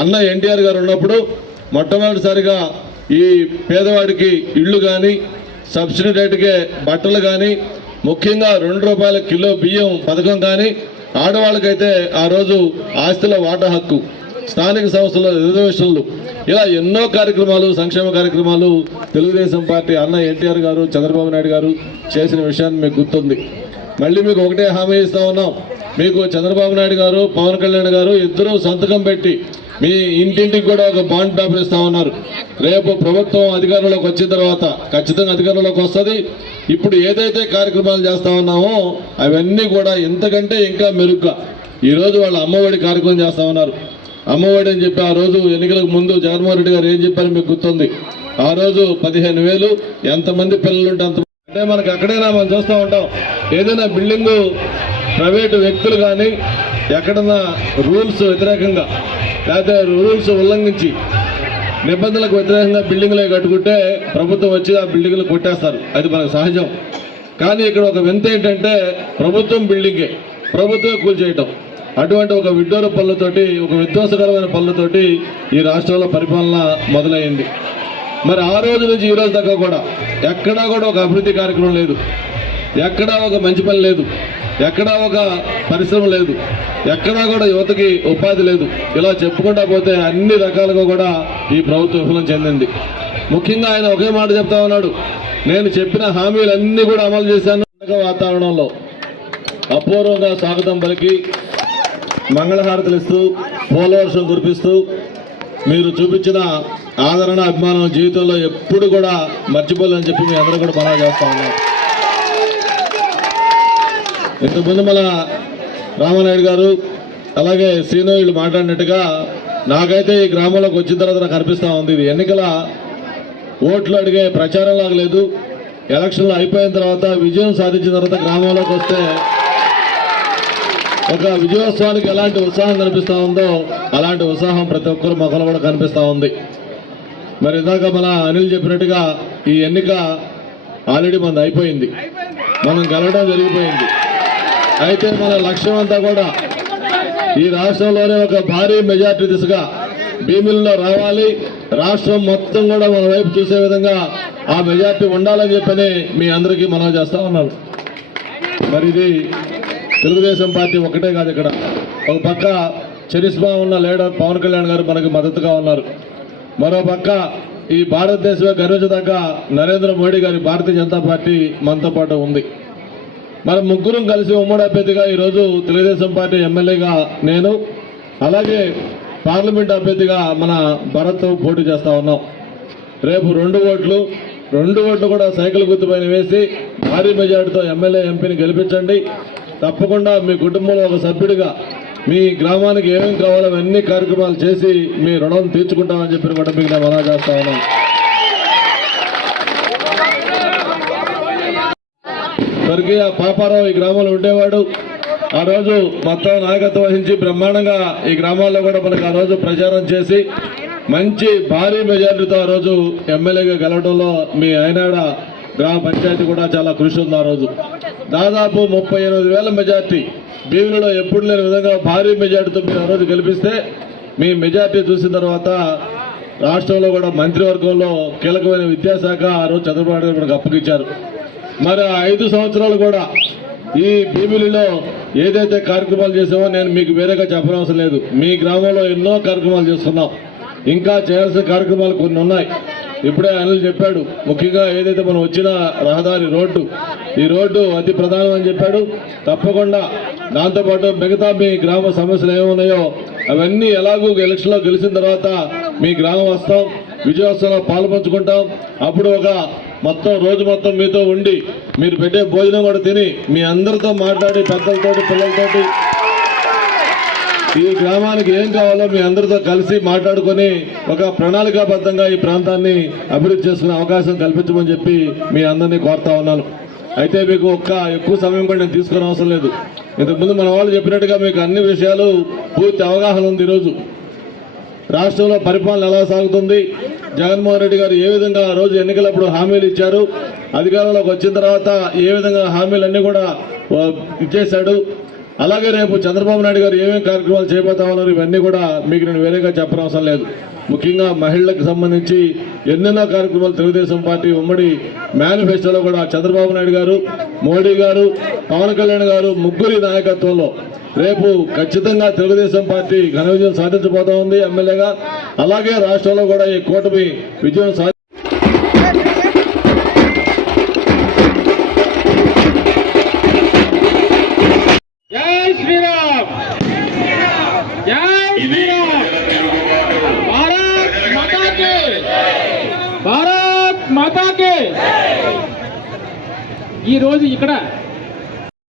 అన్న ఎన్టీఆర్ గారు ఉన్నప్పుడు మొట్టమొదటిసారిగా ఈ పేదవాడికి ఇళ్ళు కానీ సబ్సిడీ రేటుకే బట్టలు కానీ ముఖ్యంగా ₹2 కిలో బియ్యం పథకం కానీ ఆడవాళ్ళకైతే ఆ రోజు ఆస్తిలో వాటా హక్కు, స్థానిక సంస్థల రిజర్వేషన్లు, ఇలా ఎన్నో కార్యక్రమాలు సంక్షేమ కార్యక్రమాలు తెలుగుదేశం పార్టీ అన్న ఎన్టీఆర్ గారు చంద్రబాబు నాయుడు గారు చేసిన విషయాన్ని మీకు గుర్తుంది. మళ్ళీ మీకు ఒకటే హామీ ఇస్తా ఉన్నాం. మీకు చంద్రబాబు నాయుడు గారు పవన్ కళ్యాణ్ గారు ఇద్దరూ సంతకం పెట్టి మీ ఇంటింటికి కూడా ఒక బాండ్ పేపర్ ఇస్తా ఉన్నారు. రేపు ప్రభుత్వం అధికారంలోకి వచ్చిన తర్వాత ఖచ్చితంగా అధికారంలోకి వస్తుంది. ఇప్పుడు ఏదైతే కార్యక్రమాలు చేస్తా ఉన్నామో అవన్నీ కూడా ఇంతకంటే ఇంకా మెరుగ్గా ఈరోజు వాళ్ళ అమ్మఒడి కార్యక్రమం చేస్తా ఉన్నారు. అమ్మఒడి అని చెప్పి ఆ రోజు ఎన్నికలకు ముందు జగన్మోహన్ రెడ్డి గారు ఏం చెప్పారో మీకు గుర్తుంది. ఆ రోజు 15,000 ఎంతమంది పిల్లలు ఉంటే అంత. అంటే మనకు అక్కడైనా మనం చూస్తూ ఉంటాం, ఏదైనా బిల్డింగు ప్రైవేటు వ్యక్తులు కానీ ఎక్కడన్నా రూల్స్ వ్యతిరేకంగా లేకపోతే రూల్స్ ఉల్లంఘించి నిబంధనలకు వ్యతిరేకంగా బిల్డింగ్లే కట్టుకుంటే ప్రభుత్వం వచ్చి ఆ బిల్డింగ్లు కొట్టేస్తారు. అది మనకు సహజం. కానీ ఇక్కడ ఒక వింత ఏంటంటే ప్రభుత్వం బిల్డింగే ప్రభుత్వమే కూల్చేయటం. అటువంటి ఒక విడ్డూర పనులతోటి, ఒక విధ్వంసకరమైన పనులతోటి ఈ రాష్ట్రంలో పరిపాలన మొదలైంది. మరి ఆ రోజు నుంచి ఈ రోజు దాకా కూడా ఎక్కడా కూడా ఒక అభివృద్ధి కార్యక్రమం లేదు, ఎక్కడా ఒక మంచి పని లేదు, ఎక్కడా ఒక పరిశ్రమ లేదు, ఎక్కడా కూడా యువతకి ఉపాధి లేదు. ఇలా చెప్పుకుంటా పోతే అన్ని రకాలుగా కూడా ఈ ప్రభుత్వం విఫలం చెందింది. ముఖ్యంగా ఆయన ఒకే మాట చెప్తా ఉన్నాడు, నేను చెప్పిన హామీలన్నీ కూడా అమలు చేశాను. వాతావరణంలో అపూర్వంగా స్వాగతం పలికి మంగళహారతులు ఇస్తూ పూలవర్షం కురిపిస్తూ మీరు చూపించిన ఆదరణ అభిమానం జీవితంలో ఎప్పుడు కూడా మర్చిపోలేని చెప్పి మీ అందరూ కూడా మనవి చేస్తా ఉన్నారు. ఇంతకుముందు మన రామానాయుడు గారు అలాగే శ్రీను వీళ్ళు మాట్లాడినట్టుగా నాకైతే ఈ గ్రామంలోకి వచ్చిన తర్వాత నాకు అనిపిస్తూ ఉంది, ఇది ఎన్నికల ఓట్లు అడిగే ప్రచారం లాగా లేదు. ఎలక్షన్లు అయిపోయిన తర్వాత విజయం సాధించిన తర్వాత గ్రామంలోకి వస్తే ఒక విజయోత్సవానికి ఎలాంటి ఉత్సాహం కనిపిస్తూ ఉందో అలాంటి ఉత్సాహం ప్రతి ఒక్కరు మొక్కలు కూడా కనిపిస్తూ ఉంది. మరి ఇందాక మన అనిల్ చెప్పినట్టుగా ఈ ఎన్నిక ఆల్రెడీ మనది అయిపోయింది, మనం గెలవడం జరిగిపోయింది. అయితే మన లక్ష్యం అంతా కూడా ఈ రాష్ట్రంలోనే ఒక భారీ మెజార్టీ దిశగా భీమిల్లో రావాలి, రాష్ట్రం మొత్తం కూడా మన వైపు చూసే విధంగా ఆ మెజార్టీ ఉండాలని చెప్పని మీ అందరికీ మనవి చేస్తా ఉన్నాను. మరి ఇది తెలుగుదేశం పార్టీ ఒకటే కాదు, ఇక్కడ ఒక పక్క చరిస్మా ఉన్న లీడర్ పవన్ కళ్యాణ్ గారు మనకు మద్దతుగా ఉన్నారు, మరో పక్క ఈ భారతదేశంలో గర్వించదగ్గ నరేంద్ర మోడీ గారి భారతీయ జనతా పార్టీ మనతో పాటు ఉంది. మనం ముగ్గురం కలిసి ఉమ్మడి అభ్యర్థిగా ఈరోజు తెలుగుదేశం పార్టీ ఎమ్మెల్యేగా నేను, అలాగే పార్లమెంట్ అభ్యర్థిగా మన భరత్ పోటీ చేస్తూ ఉన్నాం. రేపు 2 ఓట్లు కూడా సైకిల్ గుర్తుపైన వేసి భారీ మెజార్టీతో ఎమ్మెల్యే ఎంపీని గెలిపించండి. తప్పకుండా మీ కుటుంబంలో ఒక సభ్యుడిగా మీ గ్రామానికి ఏమేమి కావాలో అన్ని కార్యక్రమాలు చేసి మీ రుణం తీర్చుకుంటామని చెప్పి కూడా మీకు నేను మనవి చేస్తా ఉన్నాను. స్వర్గీయ పాపారావు ఈ గ్రామంలో ఉండేవాడు. ఆ రోజు మొత్తం నాయకత్వం వహించి బ్రహ్మాండంగా ఈ గ్రామాల్లో కూడా మనకు ఆ రోజు ప్రచారం చేసి మంచి భారీ మెజార్టీతో ఆ రోజు ఎమ్మెల్యేగా గెలవడంలో మీ ఆయనాడ గ్రామ పంచాయతీ కూడా చాలా కృషి ఉంది. ఆ రోజు దాదాపు 38,000 మెజార్టీ, భీమిలో ఎప్పుడు లేని విధంగా భారీ మెజార్టీతో మీరు ఆ రోజు గెలిపిస్తే మీ మెజార్టీ చూసిన తర్వాత రాష్ట్రంలో కూడా మంత్రివర్గంలో కీలకమైన విద్యాశాఖ ఆ రోజు చంద్రబాబు నాయుడు మనకు అప్పగించారు. మరి 5 సంవత్సరాలు కూడా ఈ భీమిలిలో ఏదైతే కార్యక్రమాలు చేసామో నేను మీకు వేరేగా చెప్పనవసరం లేదు. మీ గ్రామంలో ఎన్నో కార్యక్రమాలు చేస్తున్నాం, ఇంకా చేయాల్సిన కార్యక్రమాలు కొన్ని ఉన్నాయి. ఇప్పుడే అనిల్ చెప్పాడు, ముఖ్యంగా ఏదైతే మనం వచ్చిన రహదారి ఈ రోడ్డు అతి ప్రధానం అని చెప్పాడు. తప్పకుండా దాంతోపాటు మిగతా మీ గ్రామ సమస్యలు ఏమున్నాయో అవన్నీ ఎలాగూ ఎలక్షన్లో గెలిచిన తర్వాత మీ గ్రామం వస్తాం, విజయోత్సవంలో పాల్పంచుకుంటాం. అప్పుడు ఒక రోజు మొత్తం మీతో ఉండి మీరు పెట్టే భోజనం కూడా తిని మీ అందరితో మాట్లాడి పెద్దలతోటి పిల్లలతోటి ఈ గ్రామానికి ఏం కావాలో మీ అందరితో కలిసి మాట్లాడుకొని ఒక ప్రణాళికాబద్ధంగా ఈ ప్రాంతాన్ని అభివృద్ధి చేసుకునే అవకాశం కల్పించమని చెప్పి మీ అందరినీ కోరుతా ఉన్నాను. అయితే మీకు ఎక్కువ సమయం కూడా నేను తీసుకునే అవసరం లేదు. ఇంతకుముందు మన వాళ్ళు చెప్పినట్టుగా మీకు అన్ని విషయాలు పూర్తి అవగాహన ఉంది. ఈరోజు రాష్ట్రంలో పరిపాలన ఎలా సాగుతుంది, జగన్మోహన్ రెడ్డి గారు ఏ విధంగా ఆ రోజు ఎన్నికలప్పుడు హామీలు ఇచ్చారు, అధికారంలోకి వచ్చిన తర్వాత ఏ విధంగా హామీలన్నీ కూడా ఇచ్చేశాడు, అలాగే రేపు చంద్రబాబు నాయుడు గారు ఏమేమి కార్యక్రమాలు చేయబోతా ఉన్నారు ఇవన్నీ కూడా మీకు నేను వేరేగా చెప్పనవసరం లేదు. ముఖ్యంగా మహిళలకు సంబంధించి ఎన్నెన్నో కార్యక్రమాలు తెలుగుదేశం పార్టీ ఉమ్మడి మేనిఫెస్టోలో కూడా చంద్రబాబు నాయుడు గారు, మోడీ గారు, పవన్ కళ్యాణ్ గారు ముగ్గురి నాయకత్వంలో రేపు ఖచ్చితంగా తెలుగుదేశం పార్టీ ఘన విజయం సాధించబోతా ఉంది ఎమ్మెల్యేగా. అలాగే రాష్ట్రంలో కూడా ఈ కూటమి విజయం సాధి భారత్ మాతాకి ఈ రోజు ఇక్కడ